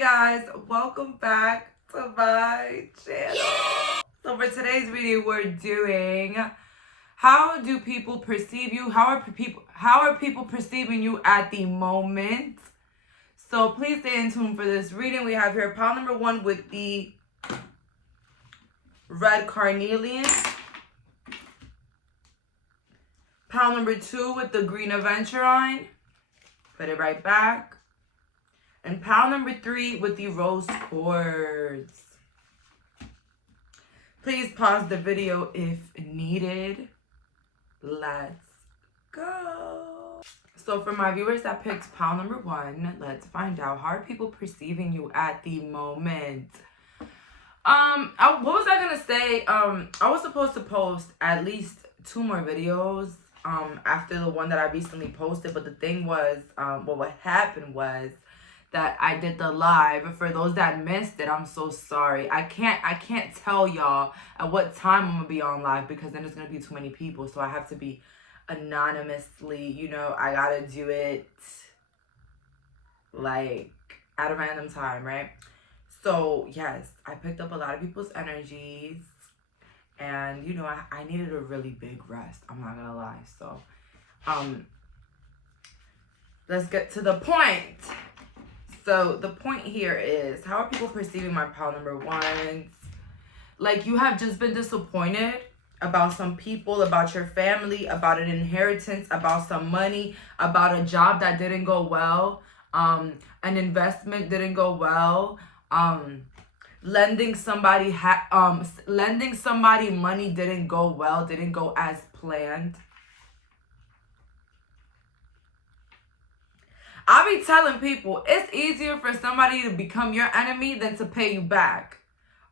Hey guys, welcome back to my channel. So for today's video, we're doing how do people perceive you? How are people perceiving you at the moment? So please stay in tune for this reading. We have here pile number 1 with the red carnelian. Pile number 2 with the green aventurine. Put it right back. And pile number 3 with the rose quartz. Please pause the video if needed. Let's go. So for my viewers that picked pile number 1, let's find out, how are people perceiving you at the moment? What was I gonna say? I was supposed to post at least 2 more videos after the one that I recently posted, but the thing was, what happened was that I did the live. For those that missed it, I'm so sorry. I can't tell y'all at what time I'm gonna be on live because then there's gonna be too many people. So I have to be anonymously, you know, I gotta do it like at a random time, right? So yes, I picked up a lot of people's energies and you know, I needed a really big rest. I'm not gonna lie. So let's get to the point. So the point here is, how are people perceiving my pile number 1? Like, you have just been disappointed about some people, about your family, about an inheritance, about some money, about a job that didn't go well, an investment didn't go well, lending somebody money didn't go well, didn't go as planned. I be telling people, it's easier for somebody to become your enemy than to pay you back.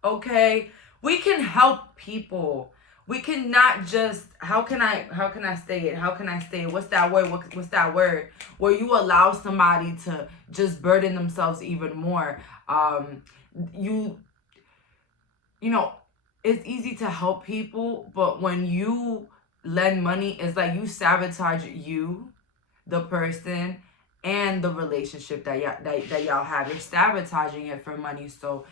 Okay? We can help people. We cannot just, how can I say it? What's that word? What's that word? Where you allow somebody to just burden themselves even more. You know, it's easy to help people, but when you lend money, it's like you sabotage you, the person, and the relationship that y'all have. You're sabotaging it for money. So,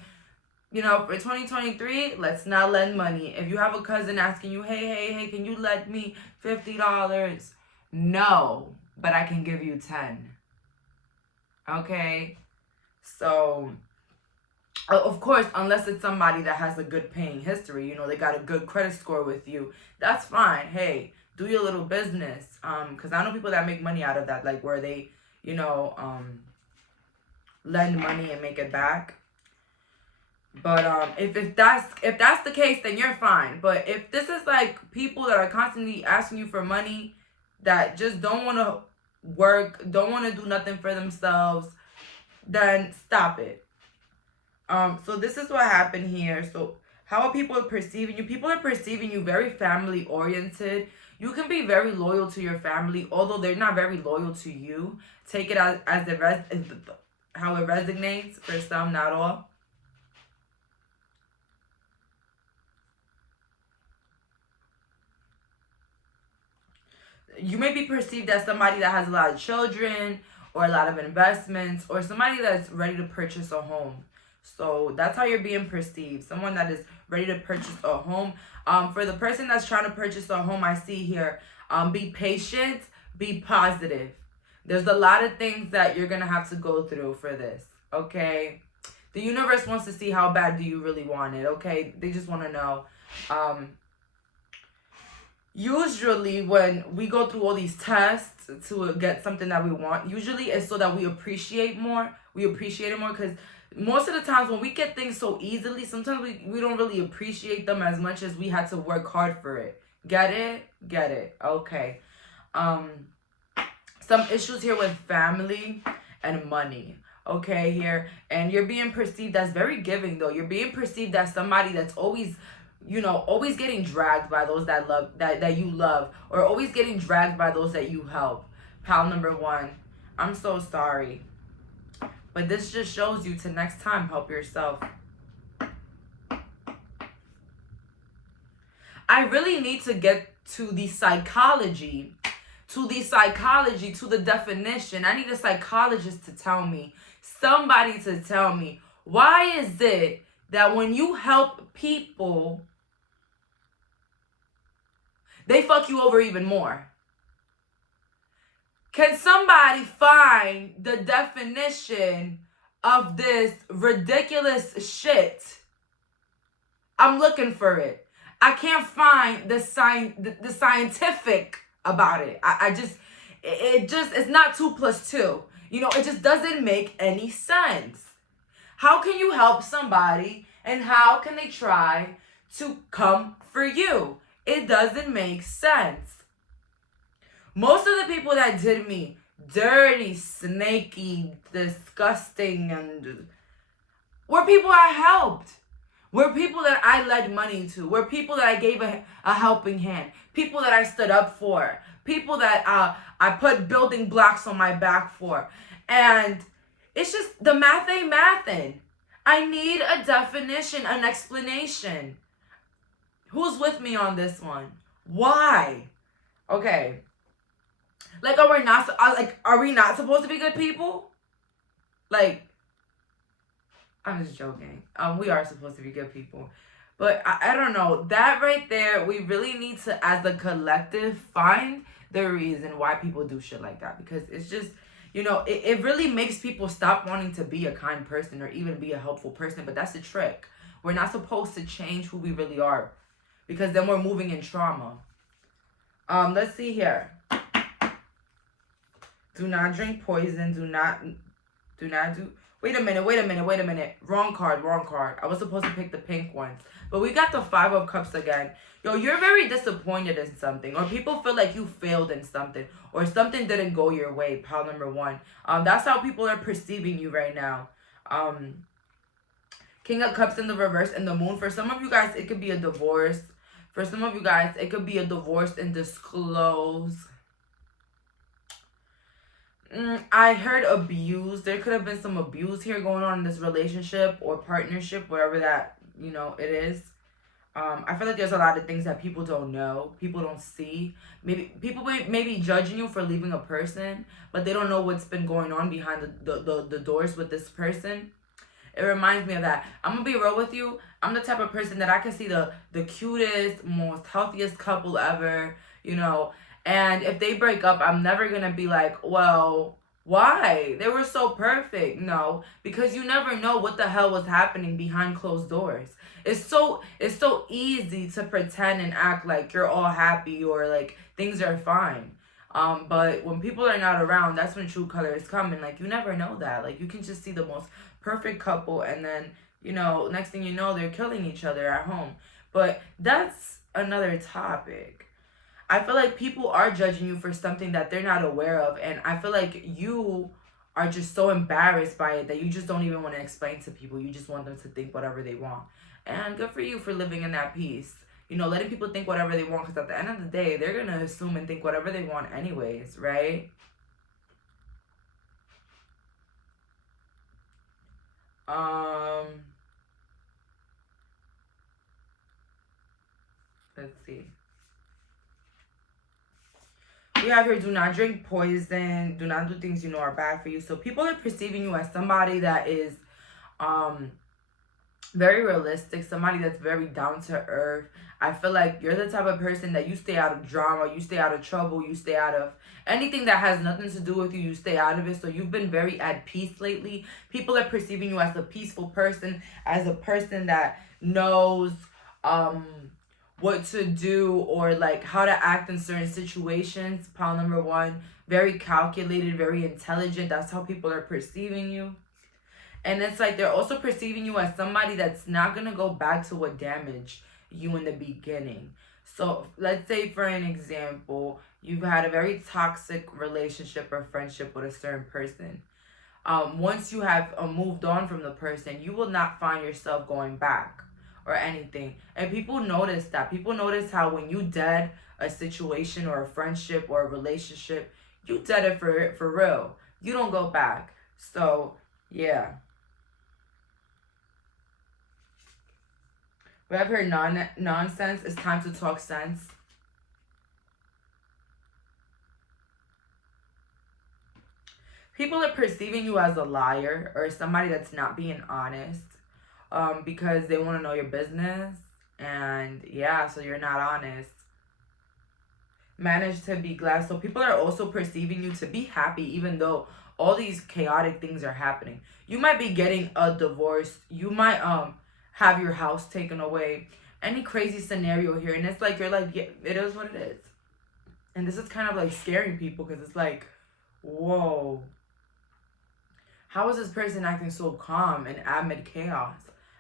you know, for 2023, let's not lend money. If you have a cousin asking you, hey, can you lend me $50? No, but I can give you 10. Okay? So, of course, unless it's somebody that has a good paying history, you know, they got a good credit score with you, that's fine. Hey, do your little business. Because I know people that make money out of that, like where they, you know, lend money and make it back. But if that's the case, then you're fine. But if this is like people that are constantly asking you for money, that just don't want to work, don't want to do nothing for themselves, then stop it. So this is what happened here. So how are people perceiving you? People are perceiving you very family oriented. You can be very loyal to your family, although they're not very loyal to you. Take it as how it resonates for some, not all. You may be perceived as somebody that has a lot of children or a lot of investments or somebody that's ready to purchase a home. So that's how you're being perceived. Someone that is ready to purchase a home. For the person that's trying to purchase a home, I see here, be patient, be positive. There's a lot of things that you're going to have to go through for this, okay? The universe wants to see how bad do you really want it, okay? They just want to know. Usually when we go through all these tests to get something that we want, usually it's so that we appreciate more. We appreciate it more because most of the times when we get things so easily, sometimes we don't really appreciate them as much as we had to work hard for it. Get it? Get it. Okay. Some issues here with family and money. Okay, here. And you're being perceived as very giving, though. You're being perceived as somebody that's always, you know, always getting dragged by those that love that you love, or always getting dragged by those that you help. Pile number 1. I'm so sorry. But this just shows you to next time help yourself. I really need to get to the psychology to the psychology, to the definition. I need a psychologist to tell me, somebody to tell me, why is it that when you help people, they fuck you over even more? Can somebody find the definition of this ridiculous shit? I'm looking for it. I can't find the scientific about it. It's not 2 + 2. You know, it just doesn't make any sense. How can you help somebody and how can they try to come for you? It doesn't make sense. Most of the people that did me dirty, snaky, disgusting, and were people I helped. Were people that I led money to. Were people that I gave a helping hand. People that I stood up for. People that I put building blocks on my back for. And it's just, the math ain't mathin'. I need a definition, an explanation. Who's with me on this one? Why? Okay. Like, are we not supposed to be good people? Like, I'm just joking. We are supposed to be good people. But I don't know. That right there, we really need to, as a collective, find the reason why people do shit like that. Because it's just, you know, it really makes people stop wanting to be a kind person or even be a helpful person. But that's the trick. We're not supposed to change who we really are. Because then we're moving in trauma. Let's see here. Do not drink poison. Do not do... Wait a minute. Wrong card. I was supposed to pick the pink ones. But we got the 5 of Cups again. Yo, you're very disappointed in something. Or people feel like you failed in something. Or something didn't go your way, pile number 1. That's how people are perceiving you right now. King of Cups in the reverse and the Moon. For some of you guys, it could be a divorce. For some of you guys, it could be a divorce and disclose. I heard abuse. There could have been some abuse here going on in this relationship or partnership, whatever that, you know, it is. I feel like there's a lot of things that people don't know, people don't see. Maybe people may be judging you for leaving a person, but they don't know what's been going on behind the doors with this person. It reminds me of that. I'm gonna be real with you. I'm the type of person that I can see the cutest, most healthiest couple ever, you know. And if they break up, I'm never going to be like, well, why? They were so perfect. No, because you never know what the hell was happening behind closed doors. It's so easy to pretend and act like you're all happy or like things are fine. But when people are not around, that's when true colors come. And like, you never know that. Like, you can just see the most perfect couple and then, you know, next thing you know, they're killing each other at home. But that's another topic. I feel like people are judging you for something that they're not aware of. And I feel like you are just so embarrassed by it that you just don't even want to explain to people. You just want them to think whatever they want. And good for you for living in that peace. You know, letting people think whatever they want. Because at the end of the day, they're going to assume and think whatever they want anyways, right? Let's see. We have here, do not drink poison, do not do things you know are bad for you. So people are perceiving you as somebody that is very realistic, somebody that's very down to earth. I feel like you're the type of person that you stay out of drama, you stay out of trouble, you stay out of anything that has nothing to do with you, you stay out of it. So you've been very at peace lately. People are perceiving you as a peaceful person, as a person that knows what to do or like how to act in certain situations. Pile number 1, very calculated, very intelligent. That's how people are perceiving you. And it's like they're also perceiving you as somebody that's not going to go back to what damaged you in the beginning. So let's say, for an example, you've had a very toxic relationship or friendship with a certain person. Once you have moved on from the person, you will not find yourself going back or anything. And people notice that. People notice how when you dead a situation or a friendship or a relationship, you dead it for real. You don't go back. So, yeah. We have here nonsense. It's time to talk sense. People are perceiving you as a liar or somebody that's not being honest, because they want to know your business. And yeah, so you're not honest. Manage to be glad. So people are also perceiving you to be happy, even though all these chaotic things are happening. You might be getting a divorce. You might have your house taken away. Any crazy scenario here, and it's like you're like, yeah, it is what it is. And this is kind of like scaring people, because it's like, whoa, how is this person acting so calm and amid chaos?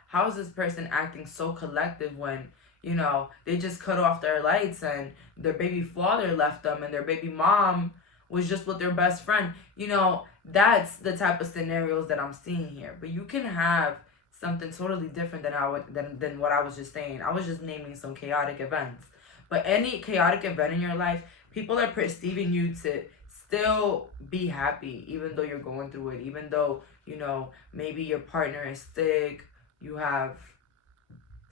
How is this person acting so collective when, you know, they just cut off their lights and their baby father left them and their baby mom was just with their best friend? You know, that's the type of scenarios that I'm seeing here. But you can have something totally different than what I was just saying. I was just naming some chaotic events. But any chaotic event in your life, people are perceiving you to still be happy, even though you're going through it, even though, you know, maybe your partner is sick, you have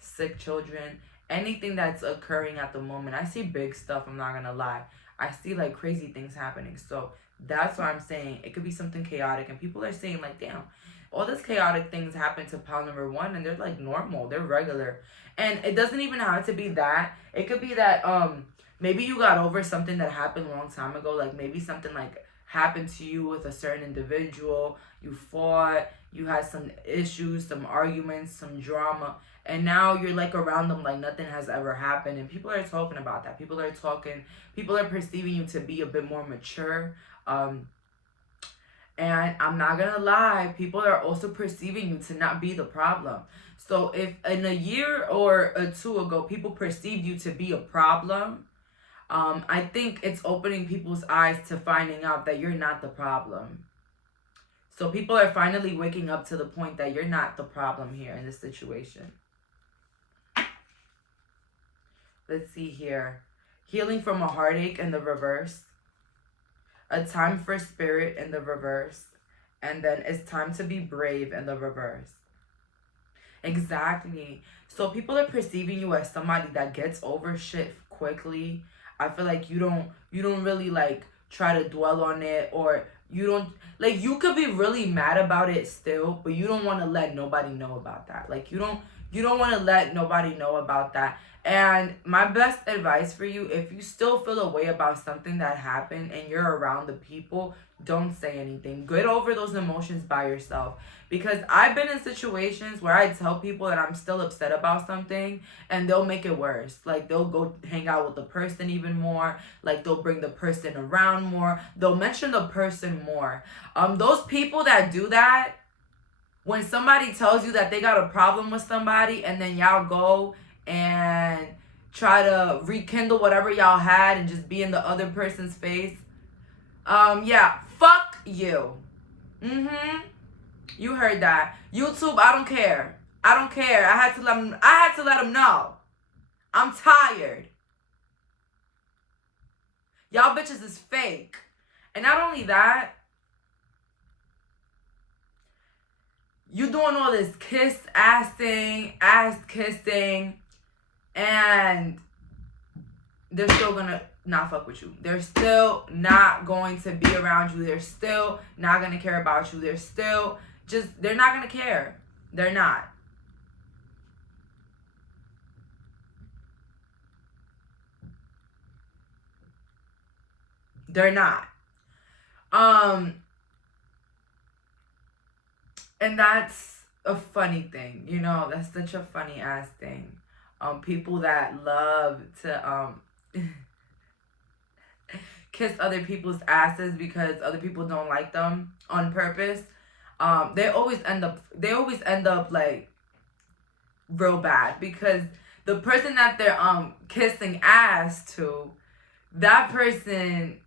sick children, anything that's occurring at the moment. I see big stuff, I'm not gonna lie. I see like crazy things happening. So that's why I'm saying it could be something chaotic, and people are saying like, damn, all this chaotic things happen to pile number one, and they're like normal, they're regular. And it doesn't even have to be that. It could be that maybe you got over something that happened a long time ago. Like maybe something like happened to you with a certain individual. You fought, you had some issues, some arguments, some drama, and now you're like around them like nothing has ever happened. And people are talking about that. People are perceiving you to be a bit more mature. And I'm not gonna lie, people are also perceiving you to not be the problem. So if in a year or two ago, people perceived you to be a problem, I think it's opening people's eyes to finding out that you're not the problem. So people are finally waking up to the point that you're not the problem here in this situation. Let's see here. Healing from a heartache in the reverse. A time for spirit in the reverse. And then it's time to be brave in the reverse. Exactly. So people are perceiving you as somebody that gets over shit quickly. I feel like you don't really like try to dwell on it, or you don't like, you could be really mad about it still, but you don't want to let nobody know about that. Like you don't want to let nobody know about that. And my best advice for you, if you still feel a way about something that happened and you're around the people, don't say anything. Get over those emotions by yourself. Because I've been in situations where I tell people that I'm still upset about something, and they'll make it worse. Like they'll go hang out with the person even more. Like they'll bring the person around more. They'll mention the person more. Those people that do that, when somebody tells you that they got a problem with somebody, and then y'all go and try to rekindle whatever y'all had and just be in the other person's face, yeah, fuck you. You heard that. YouTube, I don't care. I don't care. I had to let them know. I'm tired. Y'all bitches is fake. And not only that, you doing all this ass kissing, and they're still gonna not fuck with you. They're still not going to be around you. They're still not gonna care about you. They're not gonna care. They're not. They're not. And that's a funny thing, you know, that's such a funny ass thing. People that love to kiss other people's asses because other people don't like them on purpose. They always end up like real bad, because the person that they're kissing ass to, that person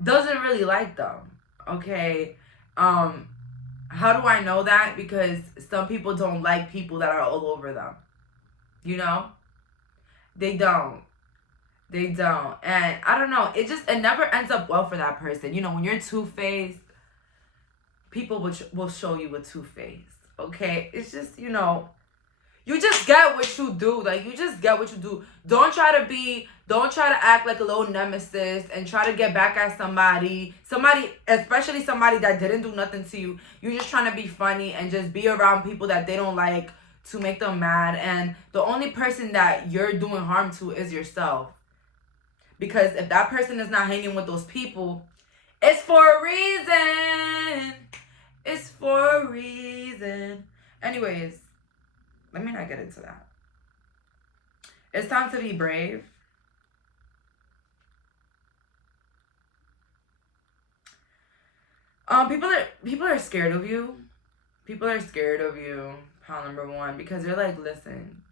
doesn't really like them. Okay. How do I know that? Because some people don't like people that are all over them. You know? They don't. And I don't know. It never ends up well for that person. You know, when you're two-faced, people will show you a two-faced. Okay? It's just, you know, You just get what you do. Like, you just get what you do. Don't try to act like a little nemesis and try to get back at somebody, especially somebody that didn't do nothing to you. You're just trying to be funny and just be around people that they don't like to make them mad. And the only person that you're doing harm to is yourself. Because if that person is not hanging with those people, it's for a reason. It's for a reason. Anyways, let me not get into that. It's time to be brave. People are scared of you. People are scared of you, pile number one, because they're like, listen,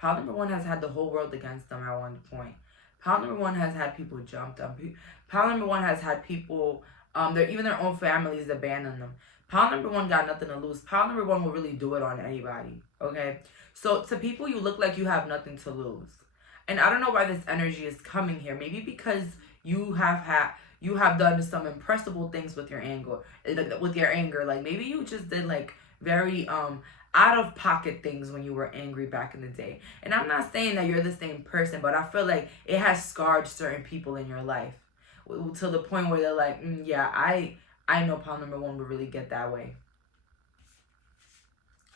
pile number one has had the whole world against them at one point. Pile number one has had people jumped on. Pile number one has had people, even their own families abandon them. Pile number one got nothing to lose. Pile number one will really do it on anybody, okay? So to people, you look like you have nothing to lose. And I don't know why this energy is coming here. Maybe because you have done some impressible things with your anger. Like, maybe you just did like very out of pocket things when you were angry back in the day. And I'm not saying that you're the same person, but I feel like it has scarred certain people in your life to the point where they're like, yeah, I know pile number one would really get that way.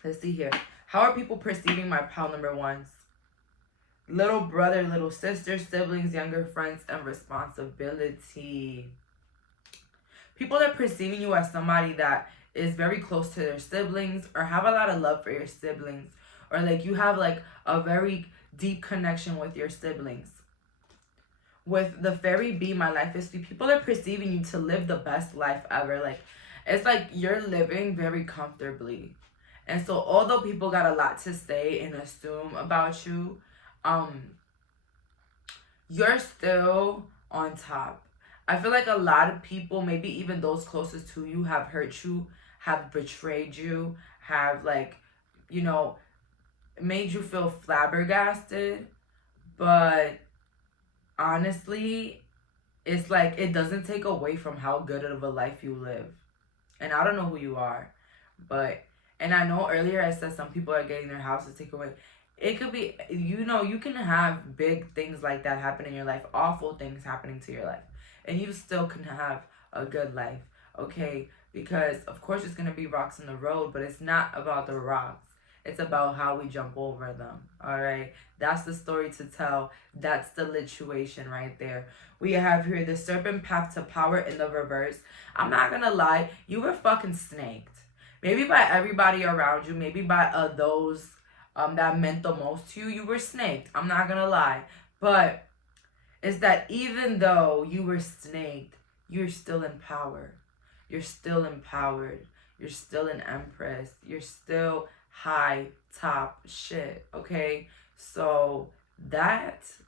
Let's see here. How are people perceiving my pile number ones? Little brother, little sister, siblings, younger friends, and responsibility. People are perceiving you as somebody that is very close to their siblings, or have a lot of love for your siblings, or like you have like a very deep connection with your siblings. With the fairy be my life is sweet, people are perceiving you to live the best life ever. Like, it's like you're living very comfortably. And so although people got a lot to say and assume about you, you're still on top. I feel like a lot of people, maybe even those closest to you, have hurt you, have betrayed you, have like, made you feel flabbergasted. But honestly, it's like it doesn't take away from how good of a life you live. And I don't know who you are, and I know earlier I said some people are getting their houses taken away. It could be, you can have big things like that happen in your life, awful things happening to your life, and you still can have a good life, okay? Because, of course, there's going to be rocks in the road, but it's not about the rocks. It's about how we jump over them, all right? That's the story to tell. That's the lituation right there. We have here the serpent path to power in the reverse. I'm not going to lie. You were fucking snaked. Maybe by everybody around you. Maybe by those that meant the most to you. You were snaked. I'm not going to lie. But it's that even though you were snaked, you're still in power. You're still empowered. You're still an empress. You're still high top shit, okay? So that's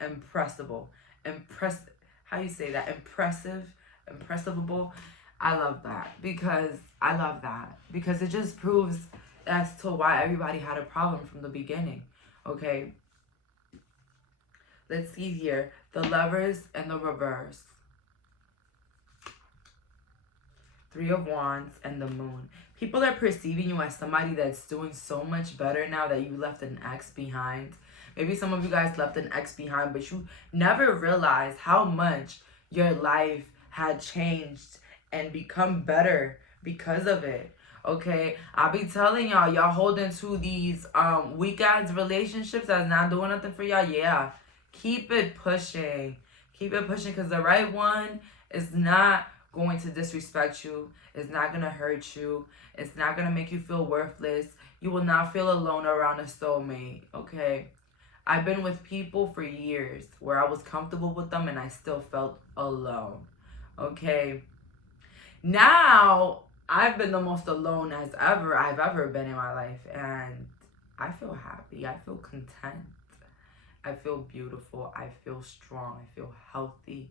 impressible. How you say that? Impressivable. I love that because it just proves as to why everybody had a problem from the beginning, okay? Let's see here. The Lovers and the reverse. Three of Wands and the Moon. People are perceiving you as somebody that's doing so much better now that you left an ex behind. Maybe some of you guys left an ex behind, but you never realized how much your life had changed and become better because of it. Okay, I'll be telling y'all holding to these weak ass relationships that's not doing nothing for y'all. Yeah, keep it pushing, because the right one is not going to disrespect you. It's not going to hurt you. It's not going to make you feel worthless. You will not feel alone around a soulmate, okay? I've been with people for years where I was comfortable with them and I still felt alone, okay? Now, I've been the most alone as I've ever been in my life, and I feel happy. I feel content. I feel beautiful. I feel strong. I feel healthy.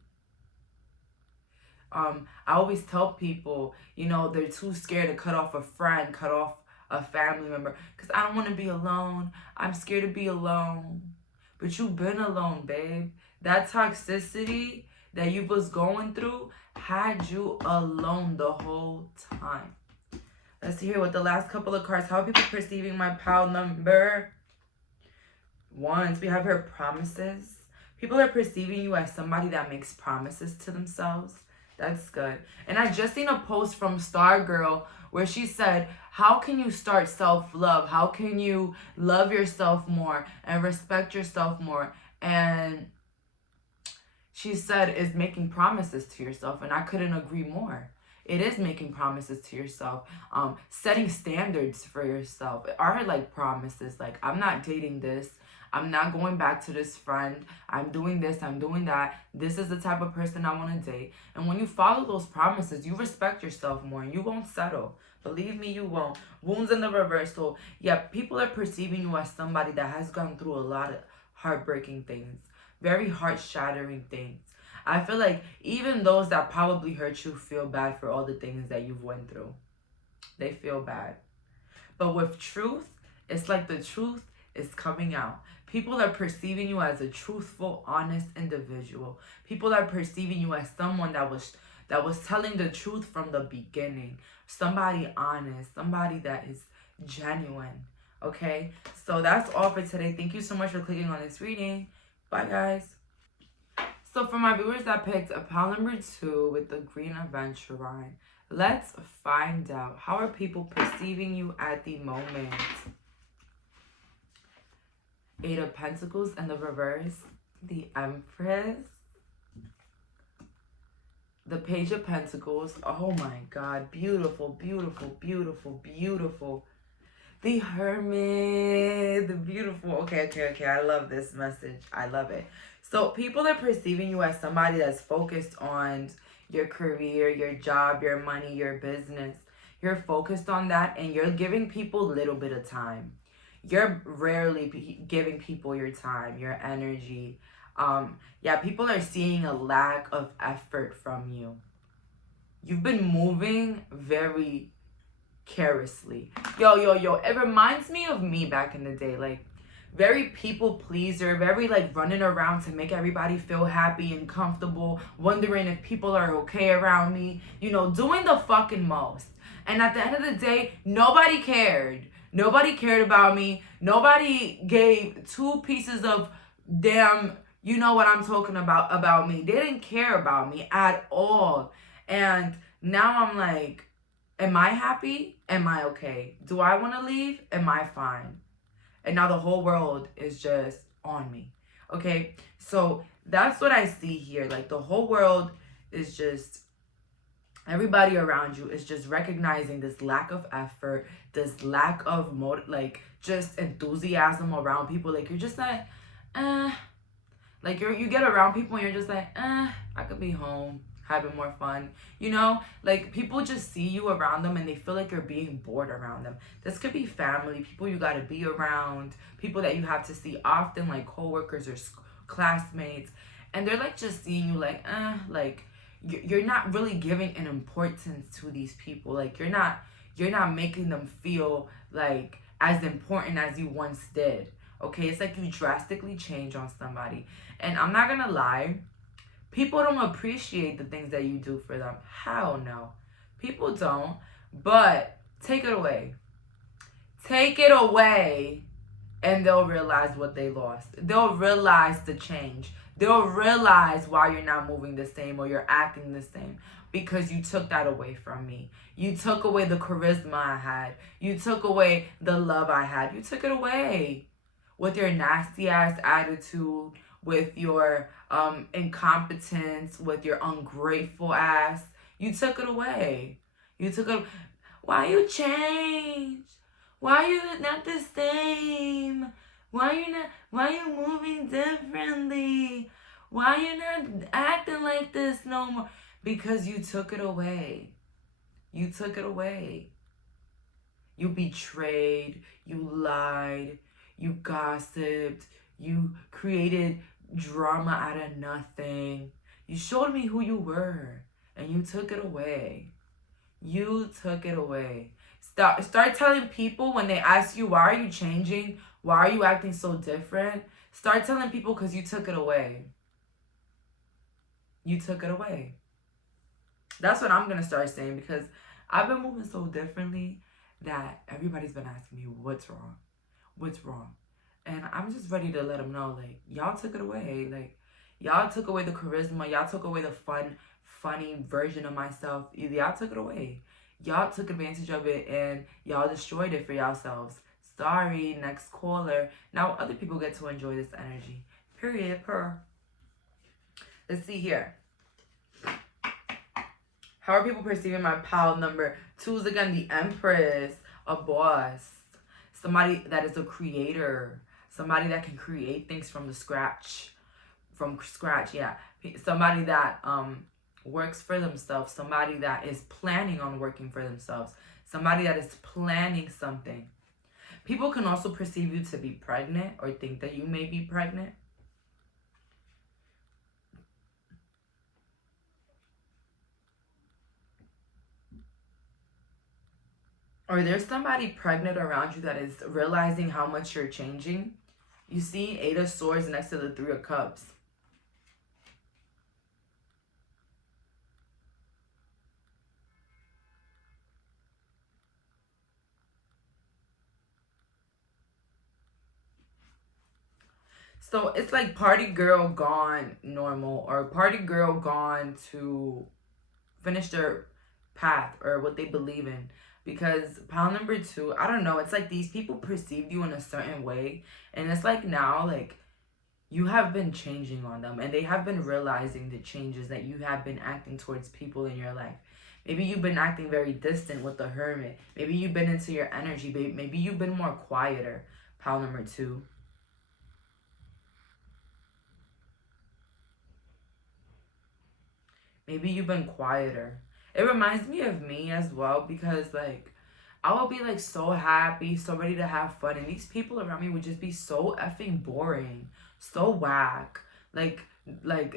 I always tell people, they're too scared to cut off a friend, cut off a family member, because I don't want to be alone. I'm scared to be alone. But you've been alone, babe. That toxicity that you was going through had you alone the whole time. Let's see here with the last couple of cards. How are people perceiving my pile number? Wands. We have here promises. People are perceiving you as somebody that makes promises to themselves. That's good. And I just seen a post from Star Girl where she said, how can you start self-love? How can you love yourself more and respect yourself more? And she said, is making promises to yourself. And I couldn't agree more. It is making promises to yourself. Setting standards for yourself are like promises. Like, I'm not dating this. I'm not going back to this friend. I'm doing this. I'm doing that. This is the type of person I want to date. And when you follow those promises, you respect yourself more and you won't settle. Believe me, you won't. Wounds in the reverse. So, yeah, people are perceiving you as somebody that has gone through a lot of heartbreaking things. Very heart-shattering things. I feel like even those that probably hurt you feel bad for all the things that you've went through. They feel bad. But with truth, it's like the truth is coming out. People are perceiving you as a truthful, honest individual. People are perceiving you as someone that was telling the truth from the beginning. Somebody honest, somebody that is genuine. Okay? So that's all for today. Thank you so much for clicking on this reading. Bye, guys. So for my viewers that picked a pile number 2 with the green aventurine, let's find out. How are people perceiving you at the moment? 8 of Pentacles in the reverse, the Empress, the Page of Pentacles. Oh my God, beautiful, beautiful, beautiful, beautiful. The Hermit, the beautiful. Okay. I love this message. I love it. So people are perceiving you as somebody that's focused on your career, your job, your money, your business. You're focused on that and you're giving people a little bit of time. You're rarely giving people your time, your energy. Yeah, people are seeing a lack of effort from you. You've been moving very carelessly. Yo, it reminds me of me back in the day. Like, very people pleaser, very like running around to make everybody feel happy and comfortable, wondering if people are okay around me, you know, doing the fucking most. And at the end of the day, nobody cared. Nobody cared about me. Nobody gave 2 pieces of damn, you know what I'm talking about me. They didn't care about me at all. And now I'm like, am I happy? Am I okay? Do I want to leave? Am I fine? And now the whole world is just on me. Okay? So that's what I see here. Like, the whole world is just, everybody around you is just recognizing this lack of effort, this lack of just enthusiasm around people. Like, you're just like, like you get around people and you're just like, I could be home having more fun, you know? Like, people just see you around them and they feel like you're being bored around them. This could be family, people you got to be around, people that you have to see often, like coworkers or classmates, and they're like just seeing you like, like you're not really giving an importance to these people. Like, you're not making them feel like as important as you once did. Okay, it's like you drastically change on somebody. And I'm not gonna lie, people don't appreciate the things that you do for them. Hell no. People don't. But take it away. Take it away and they'll realize what they lost. They'll realize the change. They'll realize why you're not moving the same or you're acting the same. Because you took that away from me. You took away the charisma I had. You took away the love I had. You took it away with your nasty ass attitude, with your incompetence, with your ungrateful ass. You took it away. You took it. Why you change? Why you not the same? Why you moving differently? Why you not acting like this no more? Because you took it away. You took it away. You betrayed, you lied, you gossiped, you created drama out of nothing. You showed me who you were and you took it away. You took it away. Start telling people when they ask you, why are you changing? Why are you acting so different? Start telling people because you took it away. You took it away. That's what I'm going to start saying, because I've been moving so differently. that everybody's been asking me, what's wrong? What's wrong? And I'm just ready to let them know, like, y'all took it away. Like, y'all took away the charisma. Y'all took away the funny version of myself. Y'all took it away. Y'all took advantage of it and y'all destroyed it for yourselves. Sorry, next caller. Now other people get to enjoy this energy. Period. Per. Let's see here. How are people perceiving my pile number? 2 is again the Empress, a boss, somebody that is a creator, somebody that can create things from scratch, yeah. Somebody that works for themselves, somebody that is planning on working for themselves, somebody that is planning something. People can also perceive you to be pregnant or think that you may be pregnant. Or there's somebody pregnant around you that is realizing how much you're changing. You see 8 of Swords next to the 3 of Cups. So it's like party girl gone normal, or party girl gone to finish their path or what they believe in. Because pile number 2, I don't know, it's like these people perceived you in a certain way, and it's like now, like, you have been changing on them, and they have been realizing the changes that you have been acting towards people in your life. Maybe you've been acting very distant with the Hermit. Maybe you've been into your energy. Maybe you've been more quieter. Pile number 2. Maybe you've been quieter. It reminds me of me as well, because like I would be like so happy, so ready to have fun, and these people around me would just be so effing boring, so whack, like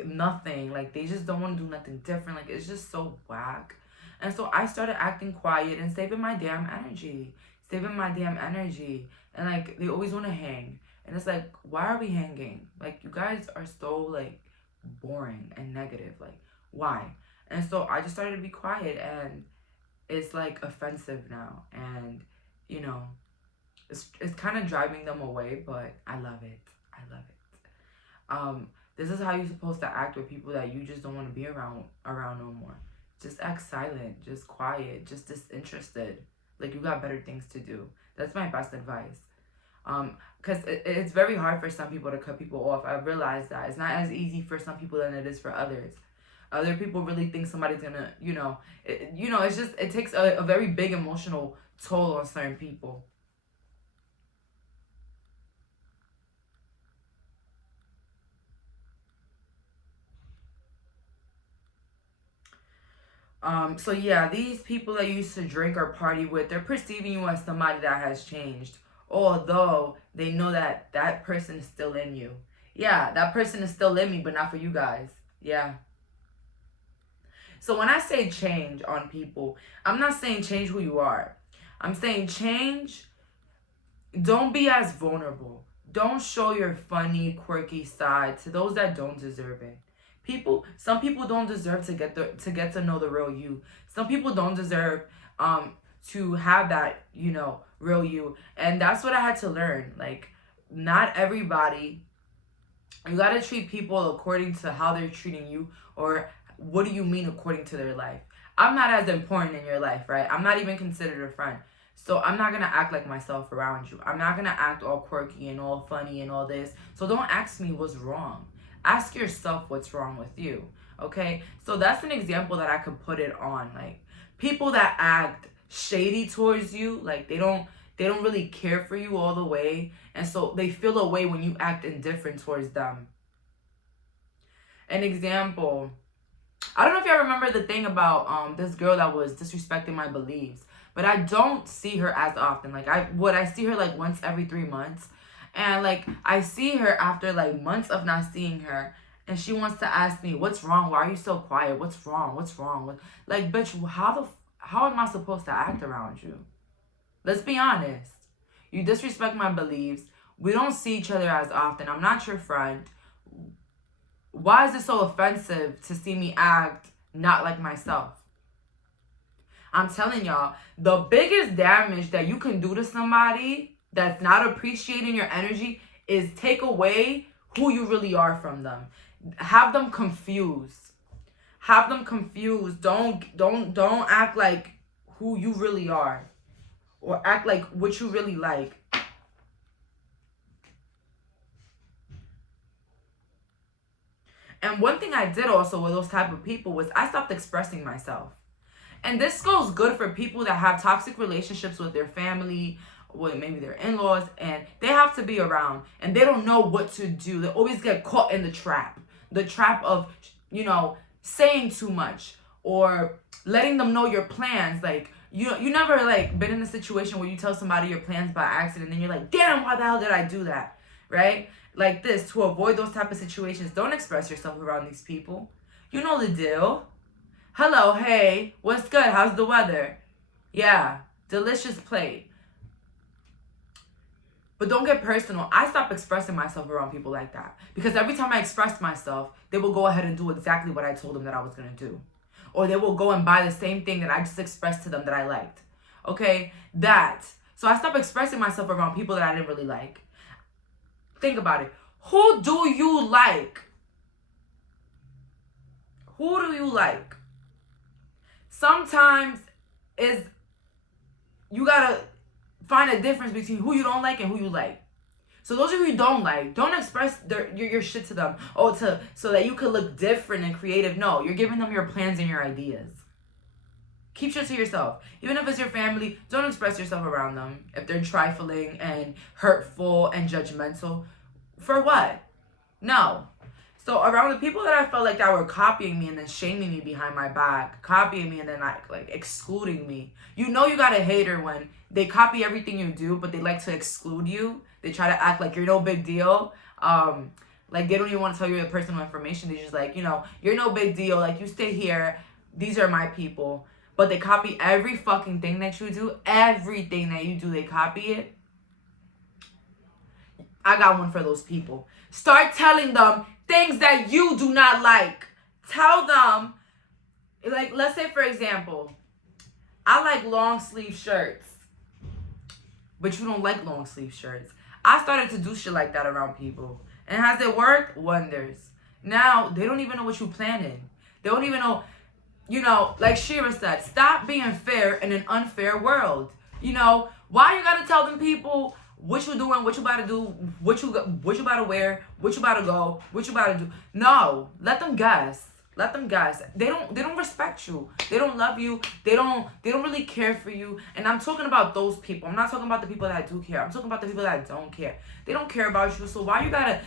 nothing, like they just don't want to do nothing different, like it's just so whack. And so I started acting quiet and saving my damn energy, and like they always want to hang, and it's like, why are we hanging? Like, you guys are so like boring and negative, like why? And so I just started to be quiet, and it's like offensive now, and you know, it's kind of driving them away, but I love it. This is how you're supposed to act with people that you just don't want to be around no more. Just act silent, just quiet, just disinterested, like you got better things to do. That's my best advice. Because it's very hard for some people to cut people off. I realize that it's not as easy for some people than it is for others. Other people really think somebody's gonna, it's just, it takes a very big emotional toll on certain people. So yeah, these people that you used to drink or party with, they're perceiving you as somebody that has changed, although they know that that person is still in you. Yeah, that person is still in me, but not for you guys. Yeah. So when I say change on people, I'm not saying change who you are. I'm saying change, don't be as vulnerable. Don't show your funny, quirky side to those that don't deserve it. Some people don't deserve to get to know the real you. Some people don't deserve to have that, real you. And that's what I had to learn. Like, not everybody, you got to treat people according to how they're treating you, or what do you mean according to their life. I'm not as important in your life, right? I'm not even considered a friend. So I'm not going to act like myself around you. I'm not going to act all quirky and all funny and all this. So don't ask me what's wrong. Ask yourself what's wrong with you. Okay? So that's an example that I could put it on. Like, people that act shady towards you, like they don't really care for you all the way, and so they feel a way when you act indifferent towards them. An example, I don't know if y'all remember the thing about this girl that was disrespecting my beliefs, but I don't see her as often. Like, I see her like once every 3 months, and like I see her after like months of not seeing her, and she wants to ask me, what's wrong? Why are you so quiet? What's wrong? Like, bitch, how am I supposed to act around you? Let's be honest. You disrespect my beliefs. We don't see each other as often. I'm not your friend. Why is it so offensive to see me act not like myself? I'm telling y'all, the biggest damage that you can do to somebody that's not appreciating your energy is take away who you really are from them. Have them confused. Have them confused. Don't act like who you really are, or act like what you really like. And one thing I did also with those type of people was I stopped expressing myself. And this goes good for people that have toxic relationships with their family, with maybe their in-laws, and they have to be around and they don't know what to do. They always get caught in the trap of, saying too much or letting them know your plans. Like, you never like been in a situation where you tell somebody your plans by accident and you're like, damn, why the hell did I do that? Right? Like this, to avoid those type of situations, don't express yourself around these people. You know the deal. Hello, hey, what's good? How's the weather? Yeah, delicious plate. But don't get personal. I stopped expressing myself around people like that. Because every time I expressed myself, they will go ahead and do exactly what I told them that I was going to do. Or they will go and buy the same thing that I just expressed to them that I liked. Okay? So I stopped expressing myself around people that I didn't really like. Think about it. Who do you like? Who do you like? Sometimes you gotta find a difference between who you don't like and who you like. So those of you who don't like, don't express your shit to them so that you could look different and creative. No, you're giving them your plans and your ideas. Keep shit to yourself. Even if it's your family, don't express yourself around them if they're trifling and hurtful and judgmental. For what? No. So around the people that I felt like that were copying me and then shaming me behind my back, copying me and then like excluding me. You know you got a hater when they copy everything you do, but they like to exclude you. They try to act like you're no big deal. Like they don't even want to tell you the personal information. They just like, you're no big deal. Like you stay here. These are my people. But they copy every fucking thing that you do. Everything that you do, they copy it. I got one for those people. Start telling them things that you do not like. Tell them, like, let's say, for example, I like long sleeve shirts, but you don't like long sleeve shirts. I started to do shit like that around people. And has it worked? Wonders. Now, they don't even know what you're planning. They don't even know, like Shira said, stop being fair in an unfair world. Why you gotta tell them people what you doing, what you about to do, what you about to wear, what you about to go, what you about to do. No, let them guess. Let them guess. They don't respect you. They don't love you. They don't really care for you. And I'm talking about those people. I'm not talking about the people that do care. I'm talking about the people that don't care. They don't care about you. So why you gotta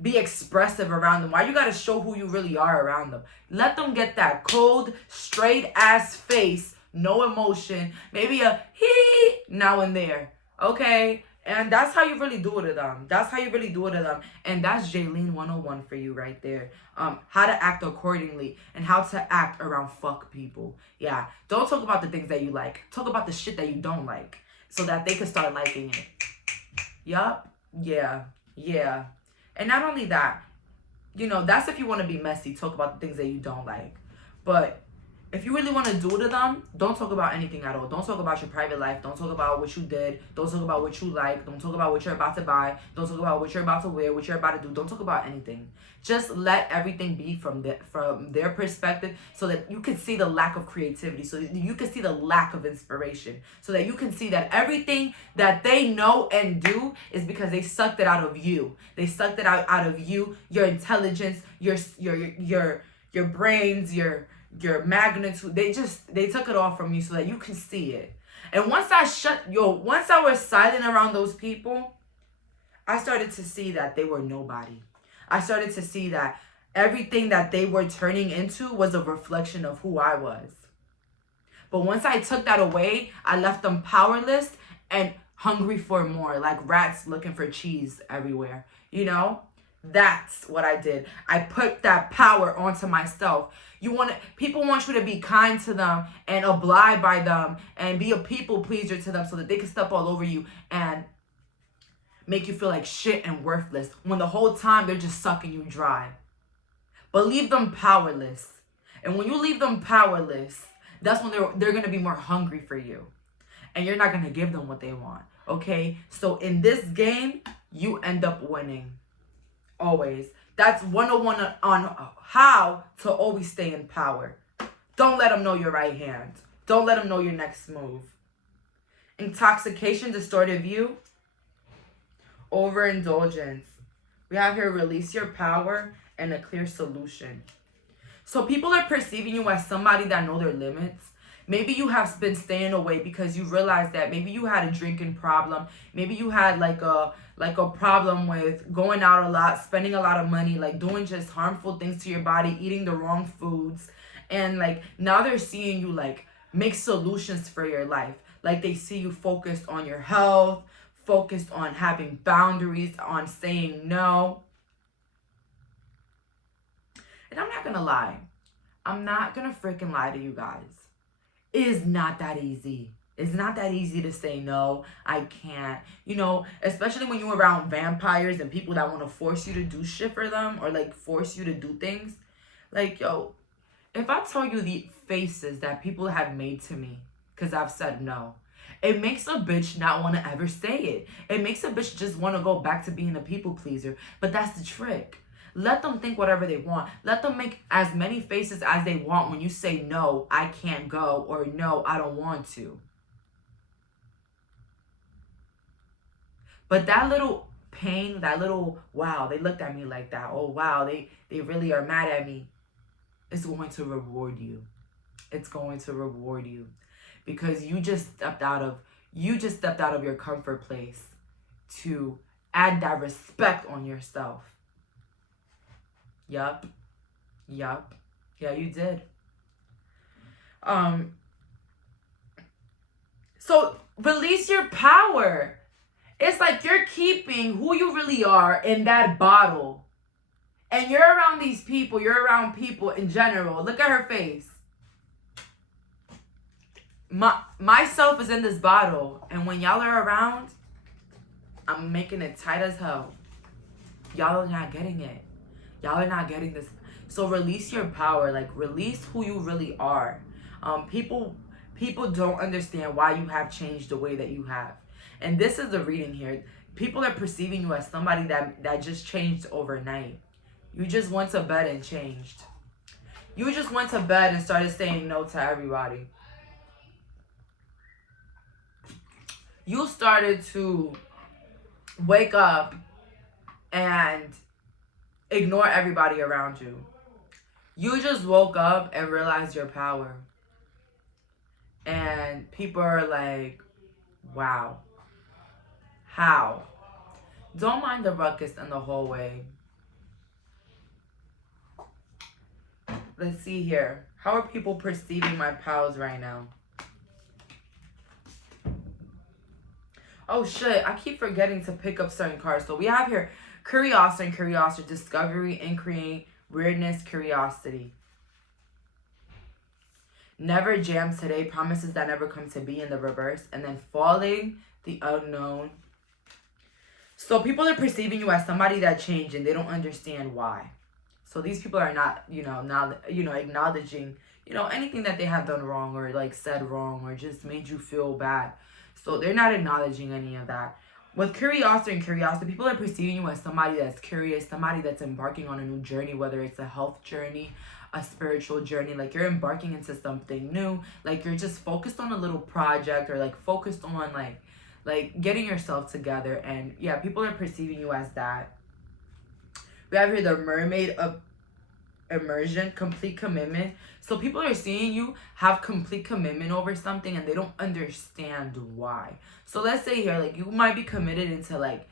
be expressive around them? Why you gotta show who you really are around them? Let them get that cold, straight ass face, no emotion, maybe a hee now and there. Okay? And that's how you really do it to them. That's how you really do it to them. And that's Jayleen 101 for you right there. How to act accordingly and how to act around fuck people. Yeah. Don't talk about the things that you like. Talk about the shit that you don't like so that they can start liking it. Yup. Yeah. Yeah. And not only that, that's if you want to be messy. Talk about the things that you don't like. But if you really want to do to them, don't talk about anything at all. Don't talk about your private life. Don't talk about what you did. Don't talk about what you like. Don't talk about what you're about to buy. Don't talk about what you're about to wear, what you're about to do. Don't talk about anything. Just let everything be from their perspective so that you can see the lack of creativity, so that you can see the lack of inspiration, so that you can see that everything that they know and do is because they sucked it out of you. They sucked it out of you, your intelligence, your brains, your magnitude. They took it all from you so that you can see it. And once I was silent around those people, I started to see that they were nobody. I started to see that everything that they were turning into was a reflection of who I was. But once I took that away, I left them powerless and hungry for more, like rats looking for cheese everywhere. That's what I did. I put that power onto myself. People want you to be kind to them and abide by them and be a people pleaser to them so that they can step all over you and make you feel like shit and worthless when the whole time they're just sucking you dry. But leave them powerless. And when you leave them powerless, that's when they're going to be more hungry for you. And you're not going to give them what they want. Okay? So in this game, you end up winning. Always. That's 101 on how to always stay in power. Don't let them know your right hand. Don't let them know your next move. Intoxication, distorted view. Overindulgence. We have here release your power and a clear solution. So people are perceiving you as somebody that know their limits. Maybe you have been staying away because you realized that maybe you had a drinking problem. Maybe you had like a problem with going out a lot, spending a lot of money, like doing just harmful things to your body, eating the wrong foods. And like now they're seeing you like make solutions for your life. Like they see you focused on your health, focused on having boundaries, on saying no. And I'm not gonna lie. I'm not gonna freaking lie to you guys. It is not that easy. It's not that easy to say no, I can't. You know, especially when you're around vampires and people that want to force you to do shit for them or like force you to do things. Like, yo, if I tell you the faces that people have made to me because I've said no, it makes a bitch not want to ever say it. It makes a bitch just want to go back to being a people pleaser. But that's the trick. Let them think whatever they want. Let them make as many faces as they want when you say, no, I can't go, or no, I don't want to. But that little pain, that little, wow, they looked at me like that. Oh, wow, they really are mad at me. It's going to reward you. It's going to reward you. Because you just stepped out of your comfort place to add that respect on yourself. Yup. Yeah, you did. So release your power. It's like you're keeping who you really are in that bottle. And you're around these people. You're around people in general. Look at her face. Myself is in this bottle. And when y'all are around, I'm making it tight as hell. Y'all are not getting it. Y'all are not getting this. So release your power. Like, release who you really are. People don't understand why you have changed the way that you have. And this is the reading here. People are perceiving you as somebody that just changed overnight. You just went to bed and changed. You just went to bed and started saying no to everybody. You started to wake up and ignore everybody around you. You just woke up and realized your power. And people are like, wow. How? Don't mind the ruckus in the hallway. Let's see here. How are people perceiving my pals right now? Oh shit, I keep forgetting to pick up certain cards. So we have here curiosity, discovery, inquiry, weirdness, curiosity. Never jam today, promises that never come to be in the reverse. And then falling, the unknown. So people are perceiving you as somebody that changed and they don't understand why. So these people are not, acknowledging, anything that they have done wrong or like said wrong or just made you feel bad. So they're not acknowledging any of that. With curiosity, people are perceiving you as somebody that's curious, somebody that's embarking on a new journey, whether it's a health journey, a spiritual journey. Like you're embarking into something new. Like you're just focused on a little project or like focused on like getting yourself together. And yeah, people are perceiving you as that. We have here the mermaid of immersion, complete commitment. So people are seeing you have complete commitment over something and they don't understand why. So let's say here, like you might be committed into like